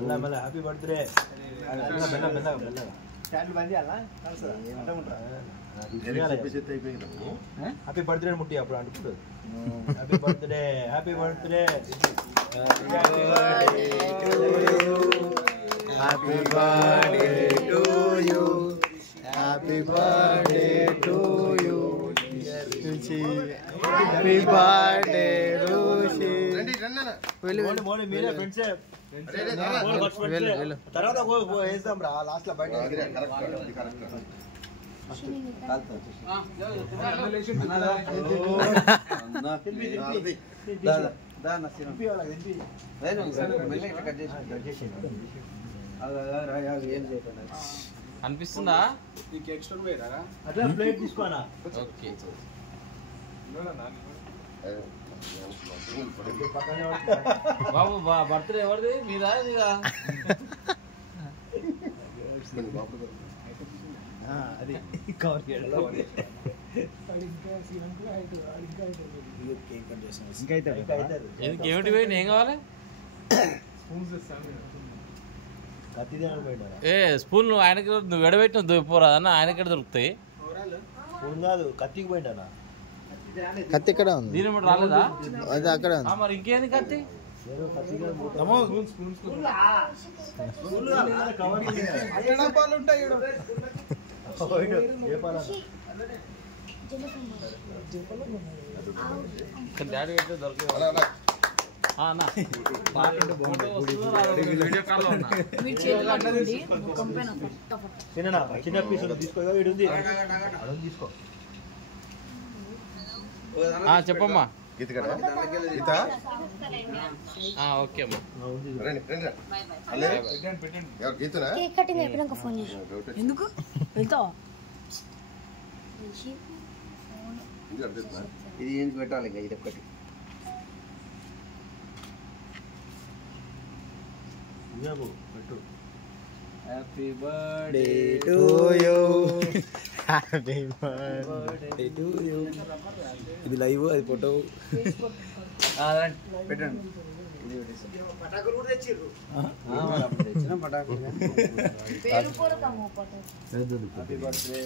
Happy birthday. Happy birthday ముట్టి అప్పుడు అనుకుంటుంది. Happy birthday, happy birthday, happy birthday to you, happy birthday to you, happy birthday Rushi. మీరే friends తర్వాత వేస్తాం రా లాస్ట్ లో బయట. అనిపిస్తుందా? అట్లా ప్లేట్ తీసుకోనా? బాబు బర్త్డే ఎవరిది? మీదా? అది కవర్ ఏమిటి పోయి ఏం కావాలి? ఏ స్పూన్ ఆయనకి నువ్వు ఎడబెట్టిన దొరికిపోరాదన్న, ఆయనకి దొరుకుతాయి. స్పూన్ కాదు, కత్తికి పోయింటానా? కత్తి ఇక్కడ ఉంది. దీని బట్టి రాలేదా? అది అక్కడ ఉంది. మరి ఇంకేంది కత్తి? డాడీ పెడితే దొరకదు. చిన్న పీస్ తీసుకో, తీసుకో. చెప్పమ్మా. ఓకే అమ్మా. ఎందుకు వెళ్తావా? ఇది ఏం పెట్టాలి ఇంకా ఇది ఒక్కటి. Happy birthday to you, happy birthday to you. ఇది లైవ్, అది ఫోటో పెట్టండి. పటాకులు కూడా తెచ్చిర్రు. తెచ్చిన పటాకులు. Happy birthday.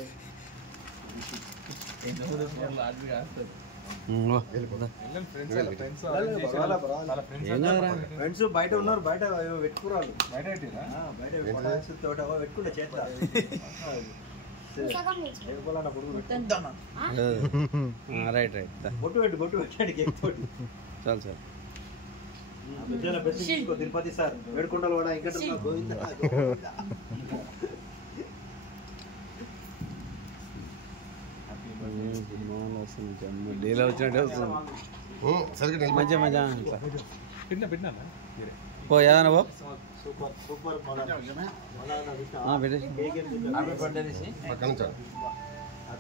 ఫ్రెండ్స్ బయట ఉన్నారు, బయట పెట్టుకురాళ్ళు. తోట పెట్టుకుంటే చేస్తా. Right right. బొట్టు పెట్టండి కేక్ తోటి. చాలు సార్. తిరుపతి సార్ వేడుకొండలు కూడా ఇంకా డీలో వచ్చినట్టే వస్తుంది. మంచిగా మంచిగా పో ఏదన్నా పో. సూపర్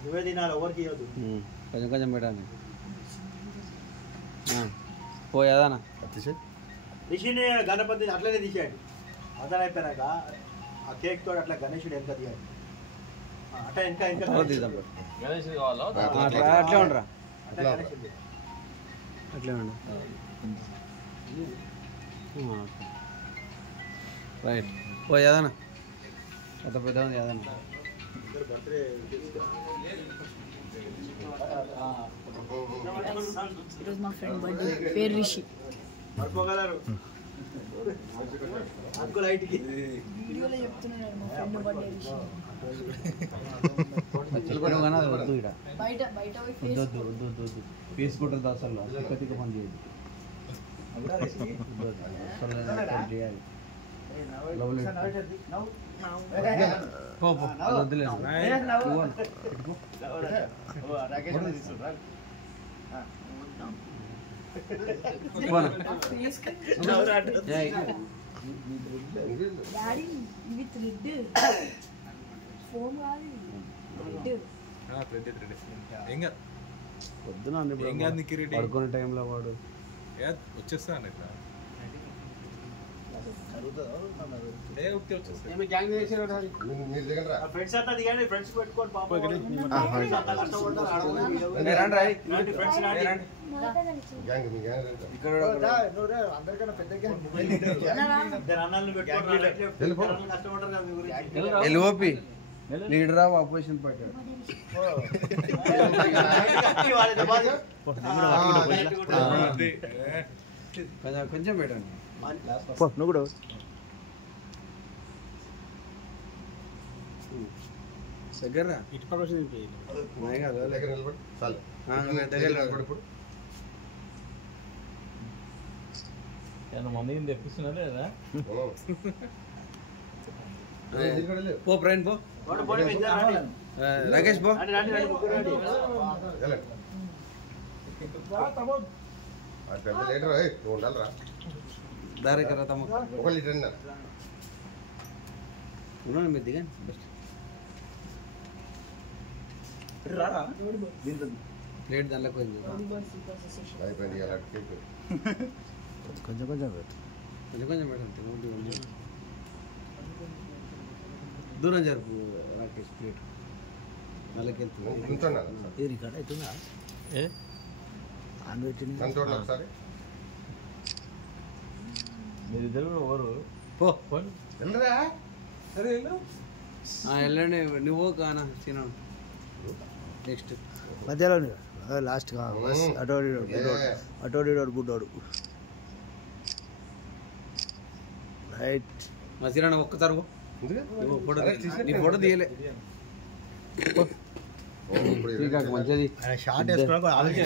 నువ్వే తినాలి, ఎవరికి ఇవ్వద్దు. కొంచెం కొంచెం పెట్టాలి. పో ఏదన్నా రిషిని గణపతి అట్లనే తీసేయండి. అదన అయిపోయినాక ఆ కేక్ తోటి అట్లా గణేశుడు ఎంత తీయాలి అట్లా ఇంకా ఇంకా గణేశుడు కావాలా? అట్లే ఉండరా, అట్లా గణేశుడు అట్లే ఉండు. రైట్. పో ఏదన్నా పెద్ద పెద్ద ఉంది ఏదన్నా. బర్త్డే ఈరోజు మా ఫ్రెండ్ బర్త్డే, పేరు రిషి. మర్చిపోగలరు అంకుల్ హైట్కి వీడియోలో చెప్తున్నాడు మా ఫ్రెండ్ బర్త్డే రిషి. వద్దు ఇక్కడ బయట బయట వద్దు వద్దు వద్దు వద్దు తీసుకుంటుంది అసలు తిక్క తిక్క పని చేయదు. అసలు చేయాలి. వద్దులేదు. డాడీ విత్ రెడ్ ఫోన్ కాదు పొద్దున పడుకునే టైంలో వాడు వచ్చేస్తాను ఇట్లా ఫ్రెండ్స్ అంతా దిగండి, ఫ్రెండ్స్ పెట్టుకోండి పాప. LOP leader of opposition party కొంచెం పెట్టండి నువ్వు కూడా దగ్గర మమ్మీ తెప్పిస్తున్నారు లేదా పో ఫ్రెండ్ పో రాకేష్ పో దారి కరా తమ ఉన్నాను మీరు దిగండి బెస్ట్ ప్లేట్ దానిలో కొంచెం కొంచెం కొంచెం పెట్టు కొంచెం కొంచెం మేడం దూరం జరుపు రాకేష్ ప్లేట్ వాళ్ళకి వెళ్తుంది ఇది రికార్డ్ అవుతుందా ఆన్ పెట్టింది మీరిద్దరు ఎవరు పో వెళ్ళరా సరే వెళ్ళు వెళ్ళండి నువ్వు కానా చిన్న నెక్స్ట్ మధ్యలో లాస్ట్ బస్ అటోడి బుడ్డోడు రైట్ మా చిన్న ఒక్కసారి నీ ఫోటో తీయలే మంచిది షార్ట్ వేసుకోవడానికి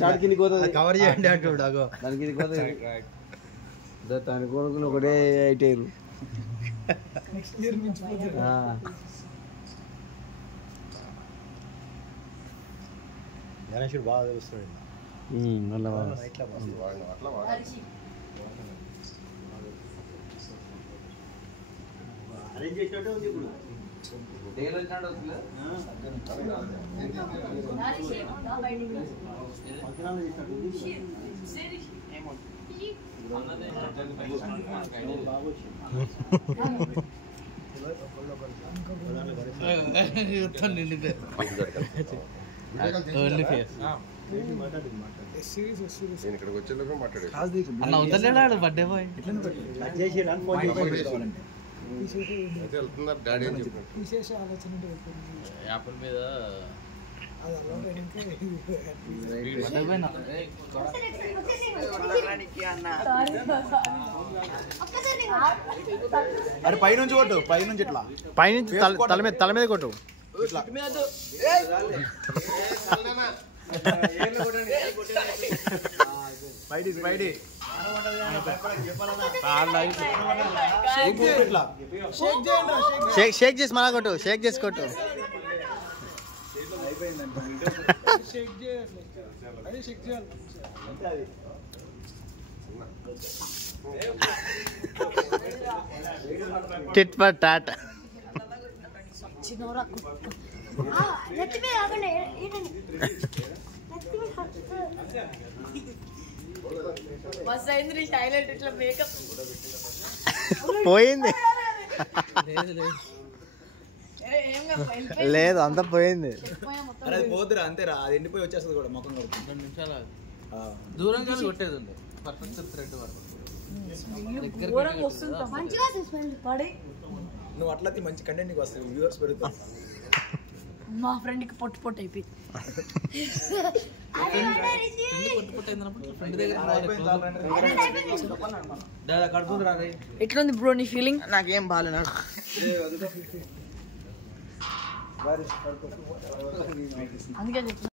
షార్ట్ కిందికి పోతుంది కవర్ చేయండి అంటాడు దానికి కిందికి పోతుంది దాని కొడుకులు ఒకటే ఐటైరు గణేశుడు బాగా తెలుస్తాడు ఇట్లా అరేంజ్ చేసినట్టే ఉంది ఇప్పుడు ఇక్కడికి వచ్చేలోపు మాట్లాడే అన్న వద్దలేడు బర్త్డే బాయ్ అయితే వెళ్తున్నారు డాడీ అని చెప్పాను యాపిల్ మీద అరే పైనుంచి కొట్టు పైనుంచి ఇట్లా పైనుంచి తల మీద కొట్టు షేక్ చేసి మళ్ళా కొట్టు షేక్ చేసి కొట్టు టిట్ ఫర్ టాట్ పోయింది లేదు అంతా పోయింది పోతురా అంతేరా అది ఎండిపోయి వచ్చేస్తుంది కూడా మొక్కం 2 నిమిషాలు దూరంగా కొట్టేది ఉంది పర్ఫెక్ట్ థ్రెడ్ వరకు నువ్వు అట్లా మంచి కంటెంట్ నీకు వస్తుంది వ్యూవర్స్ పెరుగుతారు మా ఫ్రెండ్కి పొట్టు పొట్టు అయిపోయింది ఎట్లుంది బ్రో నీ ఫీలింగ్? నాకేం బాగాలేదు అందుకే